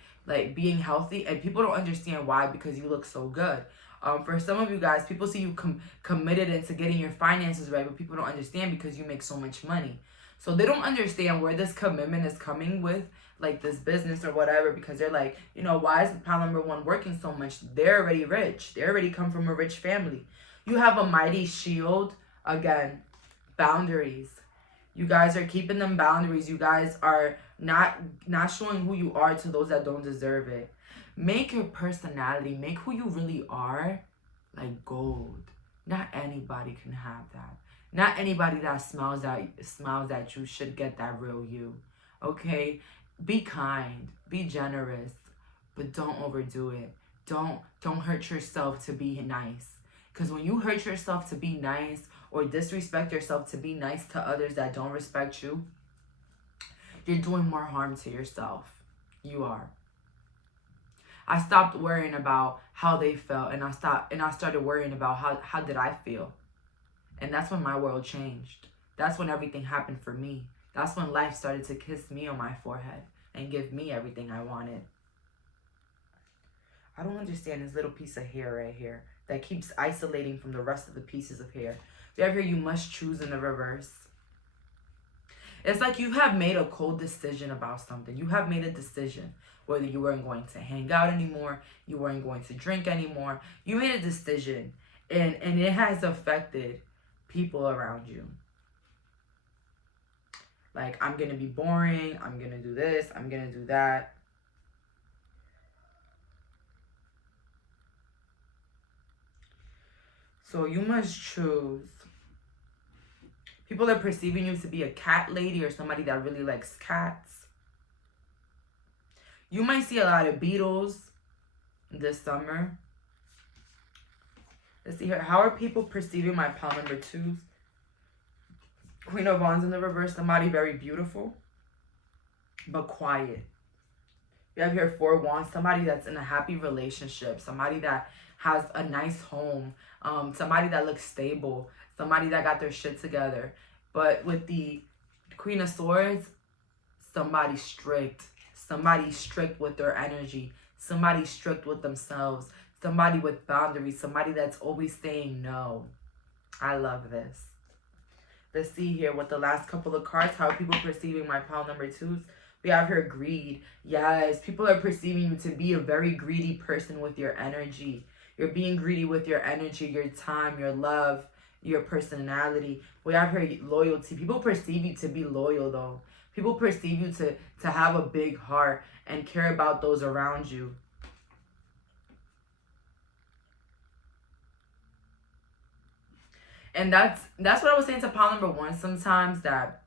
being healthy and people don't understand why because you look so good. For some of you guys, people see you committed into getting your finances right, but people don't understand because you make so much money. So they don't understand where this commitment is coming with, like this business or whatever, because they're like, why is the pile number one working so much? They're already rich. They already come from a rich family. You have a mighty shield. Again, boundaries. You guys are keeping them boundaries. You guys are not showing who you are to those that don't deserve it. Make your personality, make who you really are, like gold. Not anybody can have that. Not anybody that smiles at you should get that real you. Okay? Be kind, be generous, but don't overdo it. Don't hurt yourself to be nice. Cuz when you hurt yourself to be nice or disrespect yourself to be nice to others that don't respect you, you're doing more harm to yourself. You are. I stopped worrying about how they felt, and I started worrying about how did I feel. And that's when my world changed. That's when everything happened for me. That's when life started to kiss me on my forehead and give me everything I wanted. I don't understand this little piece of hair right here that keeps isolating from the rest of the pieces of hair. You have here, you must choose in the reverse. It's like you have made a cold decision about something. You have made a decision whether you weren't going to hang out anymore, you weren't going to drink anymore. You made a decision, and it has affected people around you. Like, I'm going to be boring, I'm going to do this, I'm going to do that. So you must choose. People are perceiving you to be a cat lady or somebody that really likes cats. You might see a lot of beetles this summer. Let's see here. How are people perceiving my pile number 2s? Queen of Wands in the reverse. Somebody very beautiful, but quiet. You have here 4 Wands. Somebody that's in a happy relationship. Somebody that has a nice home. Somebody that looks stable. Somebody that got their shit together. But with the Queen of Swords, somebody strict. Somebody strict with their energy. Somebody strict with themselves. Somebody with boundaries. Somebody that's always saying no. I love this. Let's see here with the last couple of cards. How are people perceiving my pile number 2s? We have here greed. Yes, people are perceiving you to be a very greedy person with your energy. You're being greedy with your energy, your time, your love, your personality. We have here loyalty. People perceive you to be loyal though. People perceive you to have a big heart and care about those around you. And that's what I was saying to pile number 1 sometimes, that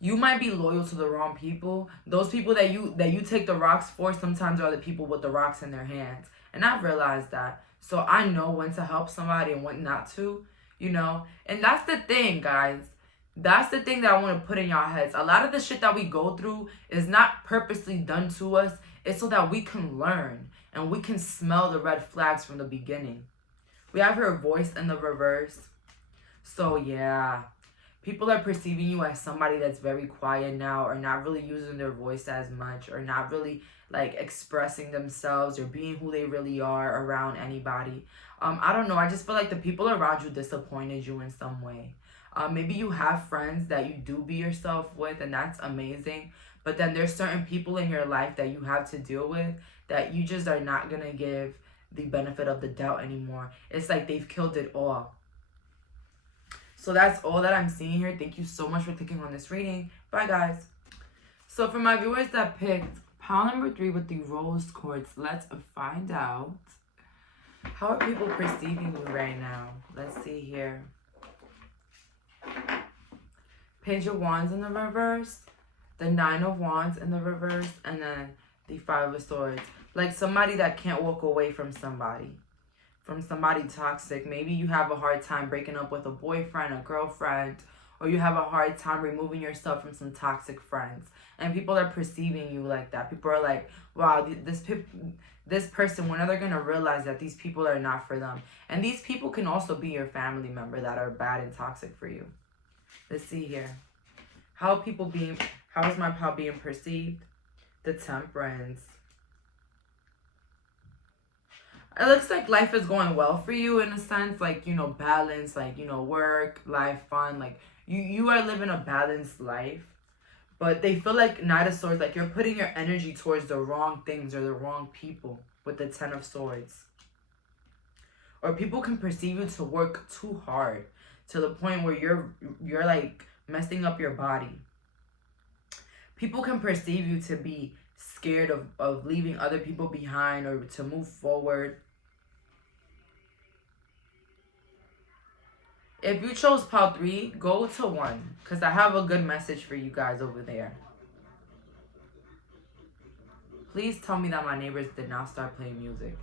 you might be loyal to the wrong people. Those people that you take the rocks for sometimes are the people with the rocks in their hands. And I've realized that. So I know when to help somebody and when not to, you know. And that's the thing, guys. That's the thing that I want to put in y'all heads. A lot of the shit that we go through is not purposely done to us. It's so that we can learn and we can smell the red flags from the beginning. We have her voice in the reverse. So yeah, people are perceiving you as somebody that's very quiet now, or not really using their voice as much, or not really like expressing themselves or being who they really are around anybody. I don't know. I just feel like the people around you disappointed you in some way. Maybe you have friends that you do be yourself with, and that's amazing. But then there's certain people in your life that you have to deal with that you just are not going to give the benefit of the doubt anymore. It's like they've killed it all. So that's all that I'm seeing here. Thank you so much for clicking on this reading. Bye, guys. So for my viewers that picked pile number 3 with the rose quartz, let's find out. How are people perceiving you right now? Let's see here. Page of Wands in the reverse, the 9 of Wands in the reverse, and then the 5 of Swords. Like somebody that can't walk away from somebody toxic. Maybe you have a hard time breaking up with a boyfriend, a girlfriend, or you have a hard time removing yourself from some toxic friends. And people are perceiving you like that. People are like, wow, this person, when are they going to realize that these people are not for them? And these people can also be your family member that are bad and toxic for you. Let's see here. How is my pile being perceived? The Temperance. It looks like life is going well for you in a sense, like, you know, balance, like, you know, work, life, fun, like you are living a balanced life. But they feel like Knight of Swords, like you're putting your energy towards the wrong things or the wrong people with the 10 of Swords. Or people can perceive you to work too hard to the point where you're like messing up your body. People can perceive you to be scared of leaving other people behind or to move forward. If you chose pile 3, go to 1. Because I have a good message for you guys over there. Please tell me that my neighbors did not start playing music.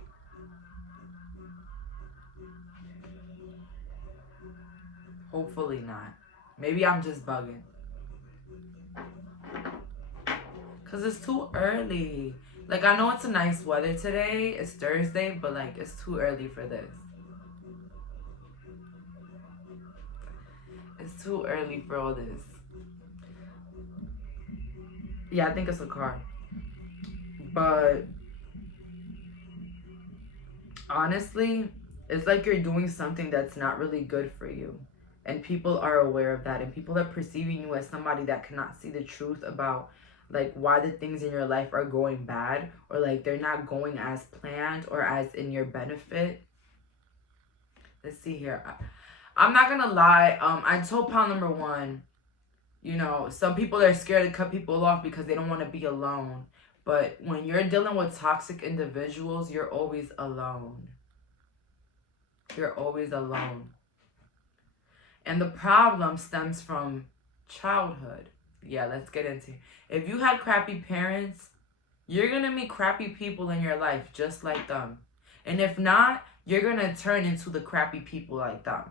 Hopefully not. Maybe I'm just bugging. Because it's too early. Like, I know it's a nice weather today. It's Thursday, but, like, it's too early for this. It's too early for all this. Yeah, I think it's a car. But honestly, it's like you're doing something that's not really good for you. And people are aware of that. And people are perceiving you as somebody that cannot see the truth about, like, why the things in your life are going bad. Or, like, they're not going as planned or as in your benefit. Let's see here. I'm not gonna lie. I told pile number 1, you know, some people are scared to cut people off because they don't want to be alone. But when you're dealing with toxic individuals, you're always alone. You're always alone. And the problem stems from childhood. Yeah, let's get into it. If you had crappy parents, you're going to meet crappy people in your life just like them. And if not, you're going to turn into the crappy people like them.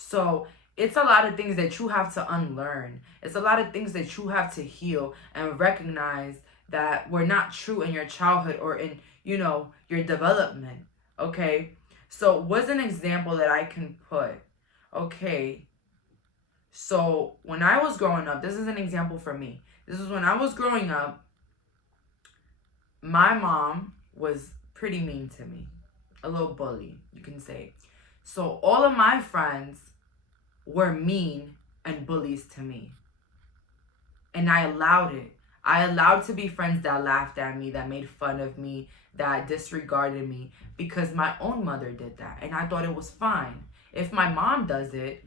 So it's a lot of things that you have to unlearn. It's a lot of things that you have to heal and recognize that were not true in your childhood or in, you know, your development. Okay? So what's an example that I can put? Okay. So when I was growing up, this is an example for me. This is when I was growing up, my mom was pretty mean to me. A little bully, you can say. So all of my friends were mean and bullies to me. And I allowed it. I allowed to be friends that laughed at me, that made fun of me, that disregarded me, because my own mother did that. And I thought it was fine. If my mom does it,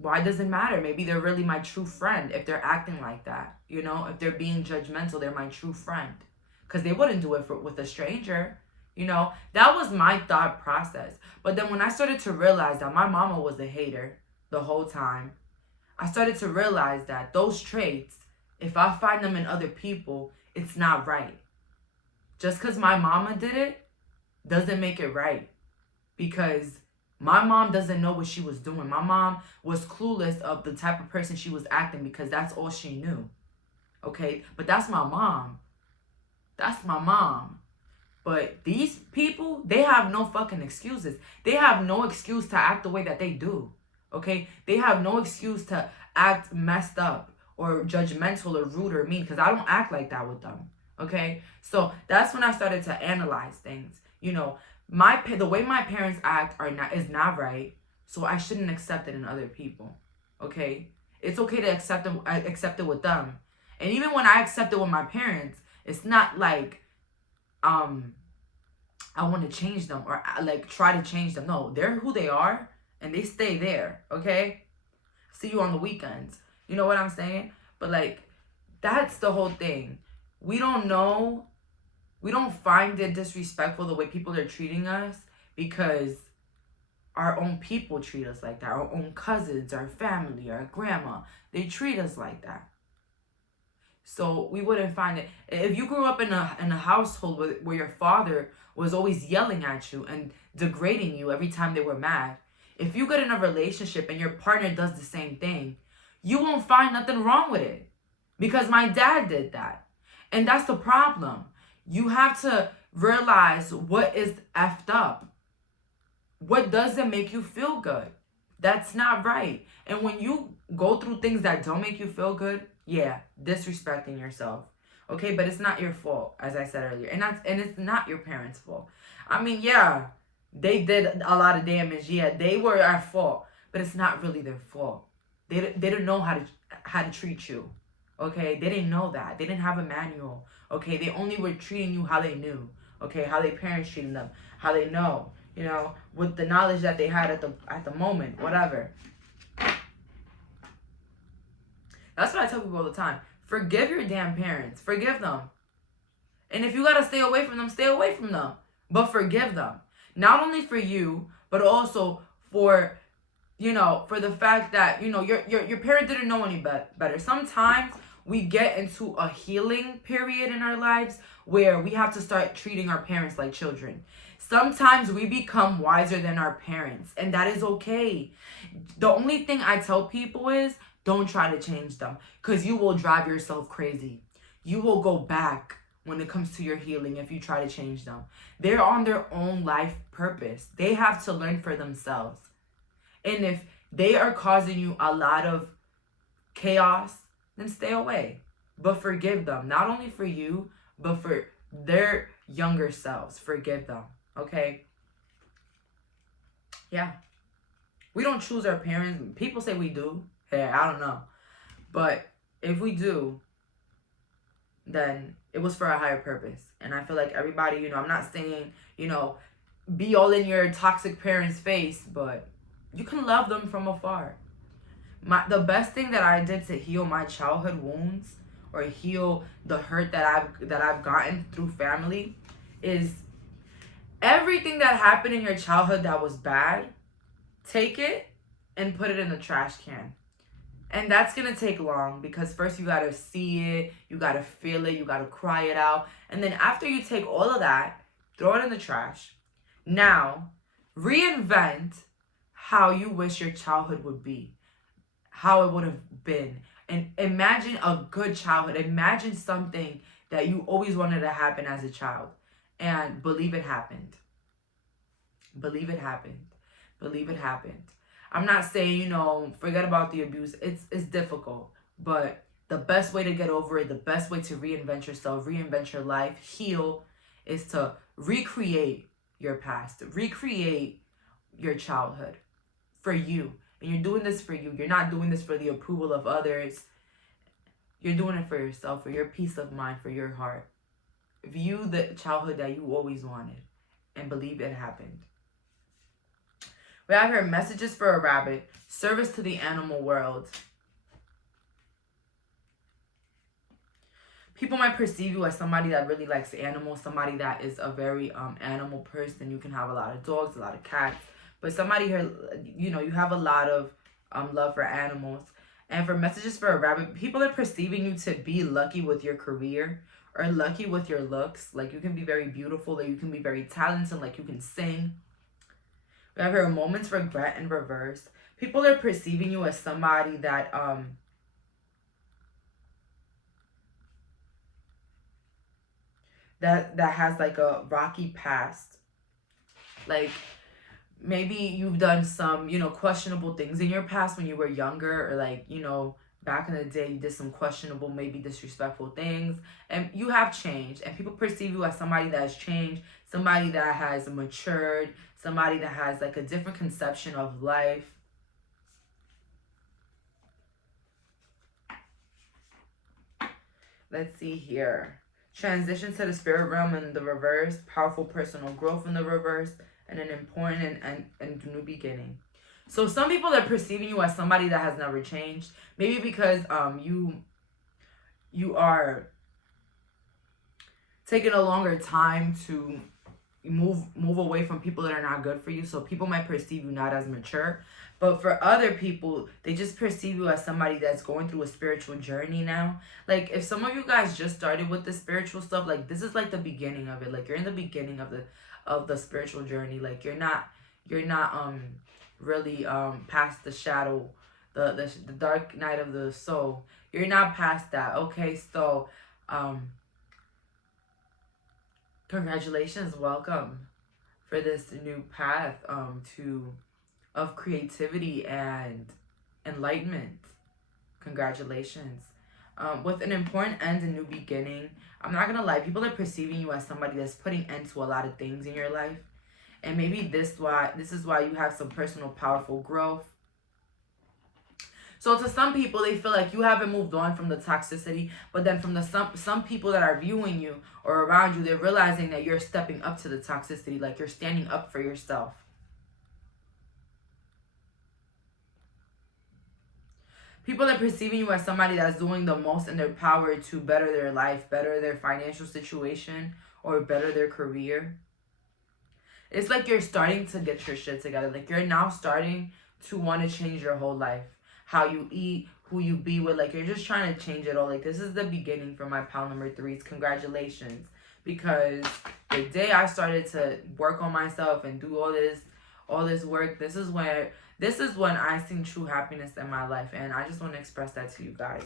why does it matter? Maybe they're really my true friend if they're acting like that. You know, if they're being judgmental, they're my true friend. Because they wouldn't do it with a stranger. You know, that was my thought process. But then when I started to realize that my mama was a hater the whole time, I started to realize that those traits, if I find them in other people, it's not right. Just because my mama did it doesn't make it right. Because my mom doesn't know what she was doing. My mom was clueless of the type of person she was acting because that's all she knew. Okay? But that's my mom. That's my mom. But these people, they have no fucking excuses. They have no excuse to act the way that they do. Okay? They have no excuse to act messed up or judgmental or rude or mean, because I don't act like that with them. Okay? So that's when I started to analyze things. You know, the way my parents act is not right, so I shouldn't accept it in other people. Okay? It's okay to accept it with them. And even when I accept it with my parents, it's not like I want to change them or like try to change them. No, they're who they are and they stay there. Okay? See you on the weekends. You know what I'm saying? But like, that's the whole thing. We don't know. We don't find it disrespectful the way people are treating us because our own people treat us like that. Our own cousins, our family, our grandma, they treat us like that. So we wouldn't find it. If you grew up in a household where your father was always yelling at you and degrading you every time they were mad, if you get in a relationship and your partner does the same thing, you won't find nothing wrong with it. Because my dad did that. And that's the problem. You have to realize what is effed up. What doesn't make you feel good? That's not right. And when you go through things that don't make you feel good, yeah, disrespecting yourself. Okay, but it's not your fault, as I said earlier. And it's not your parents' fault. I mean, yeah, they did a lot of damage. Yeah, they were at fault. But it's not really their fault. They didn't know how to treat you. Okay, they didn't know that. They didn't have a manual. Okay, they only were treating you how they knew. Okay, how their parents treated them, how they know. You know, with the knowledge that they had at the moment, whatever. That's what I tell people all the time. Forgive your damn parents. Forgive them. And if you gotta stay away from them, stay away from them. But forgive them. Not only for you, but also for you know, for the fact that, you know, your parent didn't know any better. Sometimes we get into a healing period in our lives where we have to start treating our parents like children. Sometimes we become wiser than our parents, and that is okay. The only thing I tell people is don't try to change them, because you will drive yourself crazy. You will go back when it comes to your healing if you try to change them. They're on their own life purpose. They have to learn for themselves. And if they are causing you a lot of chaos, then stay away. But forgive them, not only for you, but for their younger selves. Forgive them, okay? Yeah. We don't choose our parents. People say we do. Hey, I don't know. But if we do, then it was for a higher purpose. And I feel like everybody, you know, I'm not saying, you know, be all in your toxic parents' face, but you can love them from afar. The best thing that I did to heal my childhood wounds or heal the hurt that I've gotten through family is everything that happened in your childhood that was bad, take it and put it in the trash can. And that's going to take long, because first you got to see it, you got to feel it, you got to cry it out. And then after you take all of that, throw it in the trash. Now, reinvent how you wish your childhood would be, how it would have been. And imagine a good childhood. Imagine something that you always wanted to happen as a child. And believe it happened. Believe it happened. Believe it happened. I'm not saying, you know, forget about the abuse. It's difficult. But the best way to get over it, the best way to reinvent yourself, reinvent your life, heal, is to recreate your past. Recreate your childhood for you. And you're doing this for you. You're not doing this for the approval of others. You're doing it for yourself, for your peace of mind, for your heart. View the childhood that you always wanted and believe it happened. We have here messages for a rabbit, service to the animal world. People might perceive you as somebody that really likes animals, somebody that is a very animal person. You can have a lot of dogs, a lot of cats, but somebody here, you know, you have a lot of love for animals. And for messages for a rabbit, people are perceiving you to be lucky with your career or lucky with your looks. Like you can be very beautiful, or you can be very talented, like you can sing. We have here moments regret in reverse. People are perceiving you as somebody that that has like a rocky past. Like maybe you've done some, you know, questionable things in your past when you were younger, or like, you know, back in the day you did some questionable, maybe disrespectful things, and you have changed, and people perceive you as somebody that has changed, somebody that has matured, somebody that has like a different conception of life. Let's see here. Transition to the spirit realm in the reverse, powerful personal growth in the reverse, and an important and new beginning. So some people are perceiving you as somebody that has never changed. Maybe because you are taking a longer time to move away from people that are not good for you. So people might perceive you not as mature. But for other people, they just perceive you as somebody that's going through a spiritual journey now. Like if some of you guys just started with the spiritual stuff, like this is like the beginning of it. Like you're in the beginning of the spiritual journey. Like you're not really past the shadow, the dark night of the soul. You're not past that. Okay, so congratulations, welcome for this new path of creativity and enlightenment. Congratulations. With an important end and new beginning, I'm not gonna lie, people are perceiving you as somebody that's putting end to a lot of things in your life. And maybe this is why you have some personal powerful growth. So to some people, they feel like you haven't moved on from the toxicity, but then from the some people that are viewing you or around you, they're realizing that you're stepping up to the toxicity, like you're standing up for yourself. People are perceiving you as somebody that's doing the most in their power to better their life, better their financial situation, or better their career. It's like you're starting to get your shit together. Like you're now starting to want to change your whole life. How you eat, who you be with, like you're just trying to change it all. Like this is the beginning for my pile number 3s. Congratulations. Because the day I started to work on myself and do all this work, this is when I seen true happiness in my life. And I just want to express that to you guys.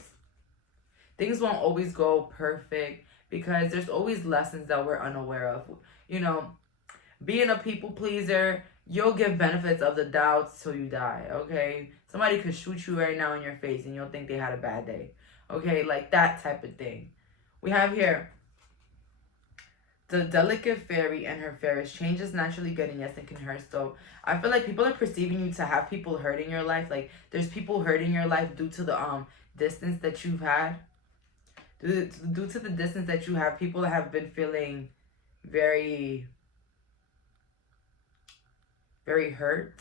Things won't always go perfect because there's always lessons that we're unaware of. You know, being a people pleaser, you'll give benefits of the doubt till you die, okay? Somebody could shoot you right now in your face and you'll think they had a bad day, okay? Like that type of thing. We have here the delicate fairy and her fairies. Change is naturally good and yes, it can hurt. So I feel like people are perceiving you to have people hurting your life. Like there's people hurting your life due to the distance that you've had. Due to the distance that you have, people that have been feeling very, very hurt.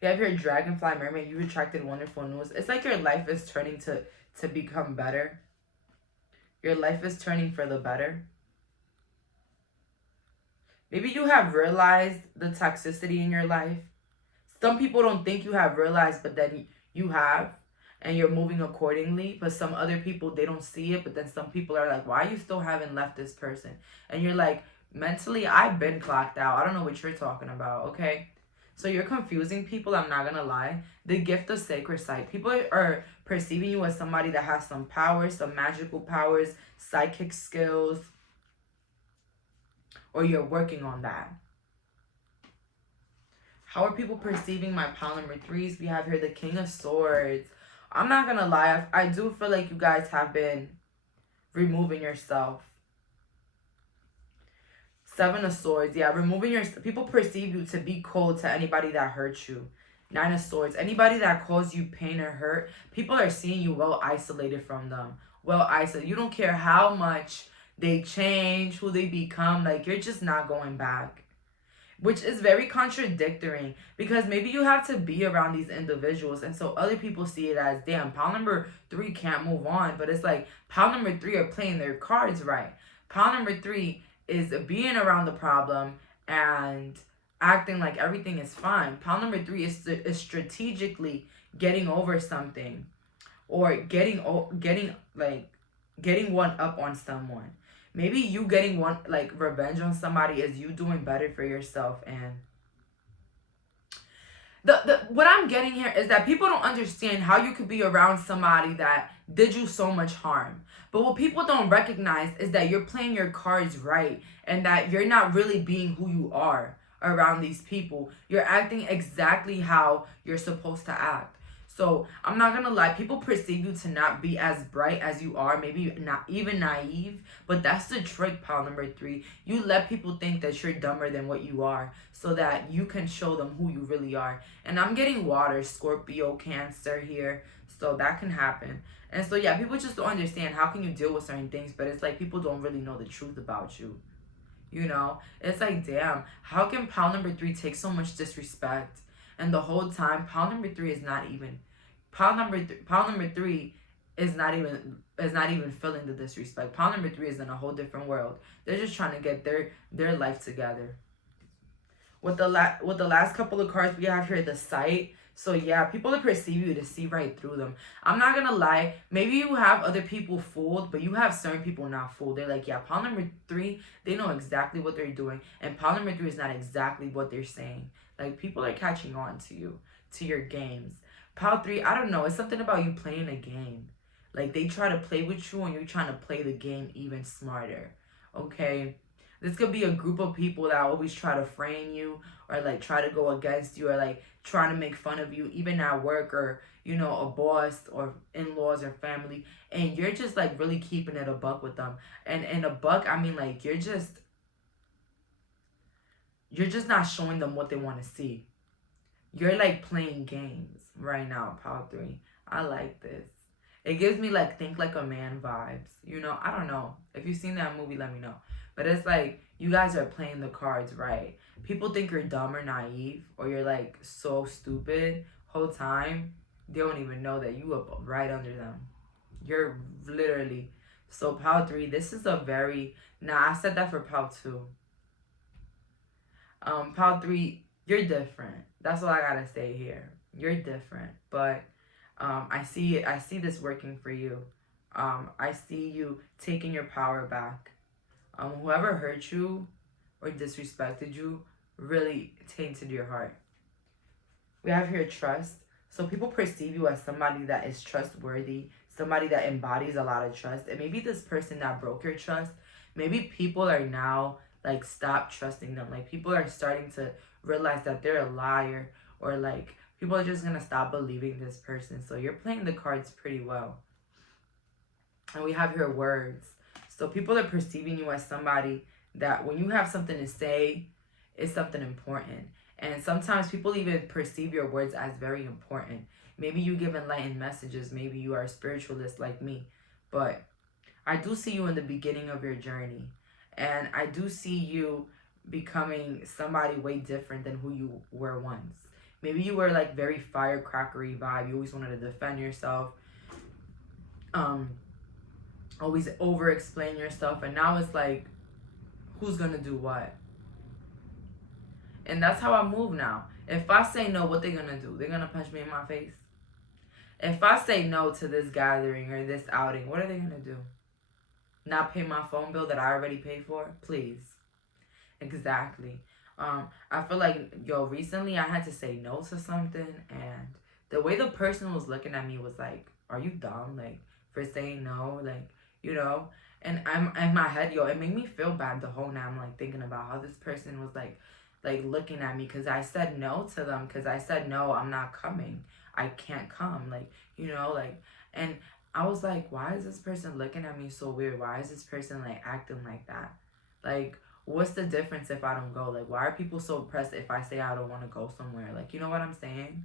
We have here dragonfly mermaid. You attracted wonderful news. It's like your life is turning to become better. Your life is turning for the better. Maybe you have realized the toxicity in your life. Some people don't think you have realized, but then you have. And you're moving accordingly. But some other people, they don't see it. But then some people are like, why you still haven't left this person? And you're like, mentally, I've been clocked out. I don't know what you're talking about, okay? So you're confusing people, I'm not gonna lie. The gift of sacred sight. People are perceiving you as somebody that has some powers, some magical powers, psychic skills. Or you're working on that. How are people perceiving my pile number 3s? We have here the King of Swords. I'm not gonna lie, I do feel like you guys have been removing yourself. 7 of Swords, yeah, removing your... People perceive you to be cold to anybody that hurts you. 9 of Swords, anybody that caused you pain or hurt, people are seeing you well isolated from them. Well isolated. You don't care how much they change, who they become, like, you're just not going back. Which is very contradictory because maybe you have to be around these individuals and so other people see it as, damn, pile number 3 can't move on. But it's like pile number 3 are playing their cards right. Pile number 3 is being around the problem and acting like everything is fine. Pile number 3 is strategically getting over something or getting one up on someone. Maybe you getting one, like, revenge on somebody is you doing better for yourself. And what I'm getting here is that people don't understand how you could be around somebody that did you so much harm. But what people don't recognize is that you're playing your cards right and that you're not really being who you are around these people. You're acting exactly how you're supposed to act. So I'm not gonna lie, people perceive you to not be as bright as you are, maybe not even naive, but that's the trick, pile number 3. You let people think that you're dumber than what you are so that you can show them who you really are. And I'm getting water, Scorpio, Cancer here, so that can happen. And so yeah, people just don't understand how can you deal with certain things, but it's like people don't really know the truth about you. You know, it's like, damn, how can pile number 3 take so much disrespect? And the whole time, pile number 3 is not even... Pile number 3 is not even feeling the disrespect. Pile number 3 is in a whole different world. They're just trying to get their life together. With the last couple of cards we have here, the Sight. So yeah, people perceive you to see right through them. I'm not gonna lie, maybe you have other people fooled, but you have certain people not fooled. They're like, yeah, pile number 3, they know exactly what they're doing, and pile number 3 is not exactly what they're saying. Like, people are catching on to you, to your games. Pile 3, I don't know, it's something about you playing a game. Like, they try to play with you and you're trying to play the game even smarter. Okay? This could be a group of people that always try to frame you or, like, try to go against you or, like, trying to make fun of you, even at work or, you know, a boss or in-laws or family. And you're just, like, really keeping it a buck with them. And in a buck, I mean, like, you're just not showing them what they want to see. You're, like, playing games right now, pile 3. I like this. It gives me, like, Think Like a Man vibes. You know, I don't know. If you've seen that movie, let me know. But it's like, you guys are playing the cards right. People think you're dumb or naive, or you're, like, so stupid whole time. They don't even know that you up right under them. You're literally... So, pile 3, this is a very... Nah, I said that for pile 2. Pile 3... you're different. That's all I gotta say here. You're different, but I see this working for you. I see you taking your power back. Whoever hurt you or disrespected you really tainted your heart. We have here trust. So people perceive you as somebody that is trustworthy, somebody that embodies a lot of trust. And maybe this person that broke your trust, maybe people are now like stop trusting them. Like people are starting to realize that they're a liar, or like people are just gonna stop believing this person. So you're playing the cards pretty well. And we have here words. So people are perceiving you as somebody that when you have something to say, it's something important. And sometimes people even perceive your words as very important. Maybe you give enlightened messages. Maybe you are a spiritualist like me. But I do see you in the beginning of your journey. And I do see you becoming somebody way different than who you were once. Maybe you were like very firecrackery vibe. You always wanted to defend yourself. Always over-explain yourself. And now it's like, who's going to do what? And that's how I move now. If I say no, what they gonna do? They're gonna punch me in my face. If I say no to this gathering or this outing, what are they gonna do? Not pay my phone bill that I already paid for? Please. Exactly. I feel like, recently I had to say no to something, and the way the person was looking at me was like, are you dumb? Like, for saying no? Like, And I'm in my head, it made me feel bad the whole night. I'm like thinking about how this person was like looking at me because I said no to them, because I said no, I'm not coming, I can't come, and I was like, why is this person looking at me so weird? Why is this person like acting like that? Like, what's the difference if I don't go? Like, why are people so pressed if I say I don't want to go somewhere? Like, you know what I'm saying?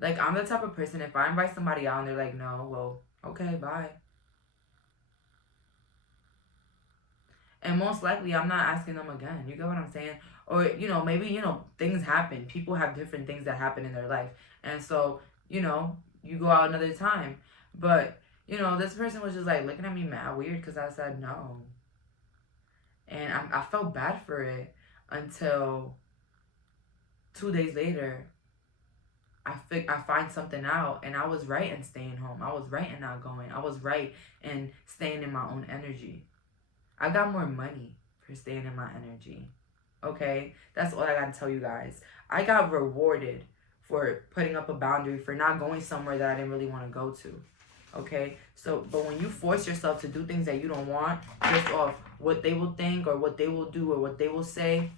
Like, I'm the type of person, if I invite somebody out and they're like, no, well, okay, bye. And most likely, I'm not asking them again. You get what I'm saying? Or, maybe, things happen. People have different things that happen in their life. And so, you go out another time. But, this person was just, like, looking at me mad weird because I said no. And I felt bad for it until 2 days later, I find something out. And I was right in staying home. I was right in not going. I was right in staying in my own energy. I got more money for staying in my energy. Okay? That's all I got to tell you guys. I got rewarded for putting up a boundary, for not going somewhere that I didn't really want to go to. Okay? So, but when you force yourself to do things that you don't want, just off what they will think or what they will do or what they will say,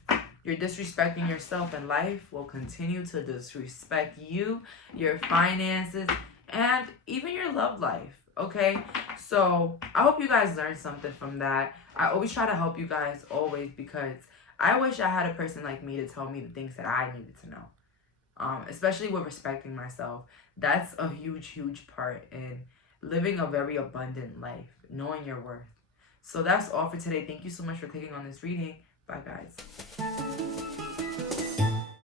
you're disrespecting yourself, and life will continue to disrespect you, your finances, and even your love life. Okay? So, I hope you guys learned something from that. I always try to help you guys, always, because I wish I had a person like me to tell me the things that I needed to know. Especially with respecting myself. That's a huge, huge part in living a very abundant life, knowing your worth. So that's all for today. Thank you so much for clicking on this reading. Bye, guys.